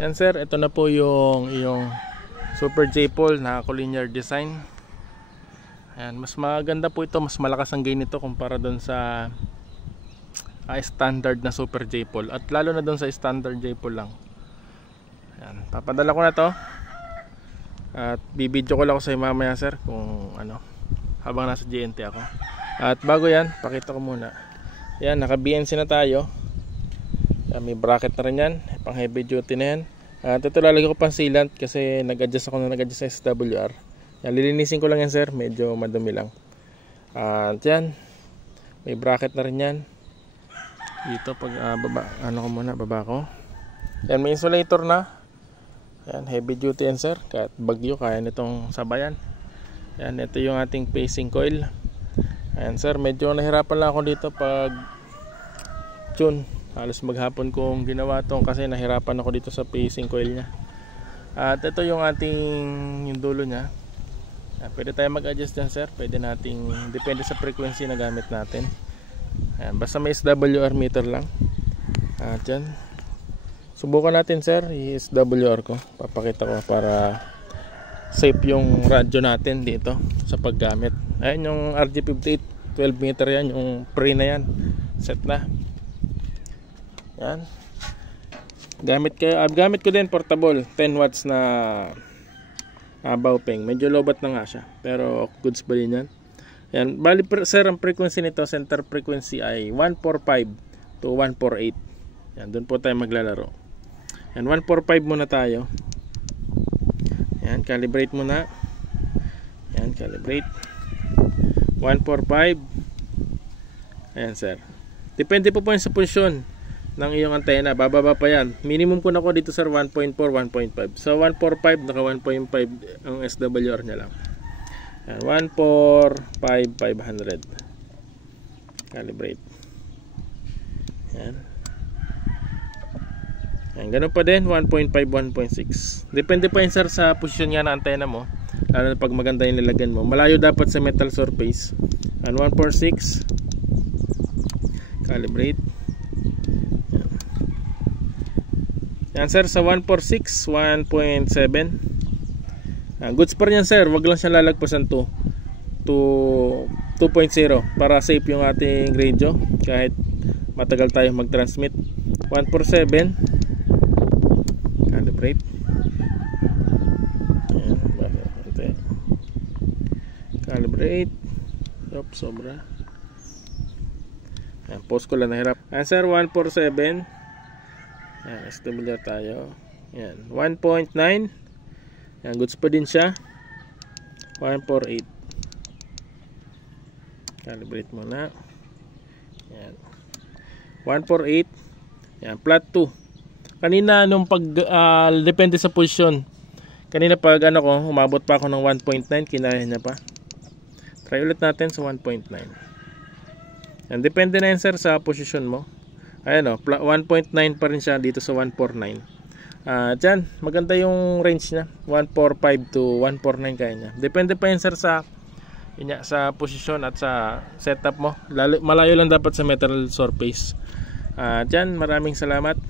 Yan sir, ito na po yung Super J-Pole na collinear design. Ayan, mas maganda po ito, mas malakas ang gain nito kumpara doon sa standard na Super J-Pole, at lalo na doon sa standard J-Pole lang. Ayan, papadala ko na to at bibidyo ko lang ako sa mamaya sir kung ano, habang nasa GNT ako. At bago yan, pakita ko muna. Ayan, naka BNC na tayo. May bracket na rin yan, pang heavy duty na yan. At ito lalagay ko pang sealant kasi nag-adjust sa SWR. Yan, lilinisin ko lang yan sir, medyo madumi lang. At yan, may bracket na rin yan. Dito pag baba ko. Yan, may insulator na. Yan, heavy duty yan sir, kahit bagyo kaya nitong sabayan. Yan, ito yung ating pacing coil. Ayan sir, medyo nahirapan lang ako dito pag tune. Halos maghapon kong ginawa to kasi nahirapan ako dito sa pacing coil nya. At ito yung yung dulo nya. Pwede tayo mag-adjust dyan sir. Pwede nating, depende sa frequency na gamit natin. Ayan, basta may SWR meter lang. At yan, subukan natin sir, i-SWR ko. Papakita ko para safe yung radyo natin dito sa paggamit. Ayan yung RG58 12 meter yan, yung pre na yan, set na. Yan. Gamit ko din portable 10 watts na Baopeng. Medyo lobat na nga siya, pero goods pa din yan. Yan, bali sir, ang frequency nito, center frequency ay 145 to 148. Yan, doon po tayo maglalaro. Yan, 145 muna tayo. Yan, calibrate muna. Yan, calibrate 145. Ayan sir, depende po yan sa posisyon ng iyong antena, bababa pa yan. Minimum ko na ko dito sir 1.4, 1.5. So 145, naka 1.5 ang SWR nya lang. Yan, 145, 500. Calibrate. Yan. Yan, ganun pa din 1.5, 1.6. Depende pa yan sir sa posisyon nga ng antena mo, lalo na pag maganda yung nilagyan mo. Malayo dapat sa metal surface. Yan, 146. Calibrate. Yan sir, sa 146, 1.7. Goods pa rin yan sir, wag lang siya lalagpasan to 2.0 para safe yung ating radio kahit matagal tayo mag-transmit. 147. Calibrate. Ayan, calibrate. Oops, sobra. Ayan, post ko lang, nahirap. Ayan sir, 147. Ayan, SWR tayo. Ayan, 1.9. Ayan, goods pa din siya. 148. Calibrate muna. Ayan, 148. Ayan, flat 2. Kanina nung depende sa position. Kanina pag umabot pa ako ng 1.9, kinaya niya pa. Try ulit natin sa 1.9. Ayan, depende na yan sir sa position mo. Ayan 1.9 pa rin siya dito sa 149. Dyan, maganda yung range niya, 145 to 149 kaya niya. Depende pa yan sir sa posisyon at sa setup mo. Malayo lang dapat sa metal surface. Dyan, maraming salamat.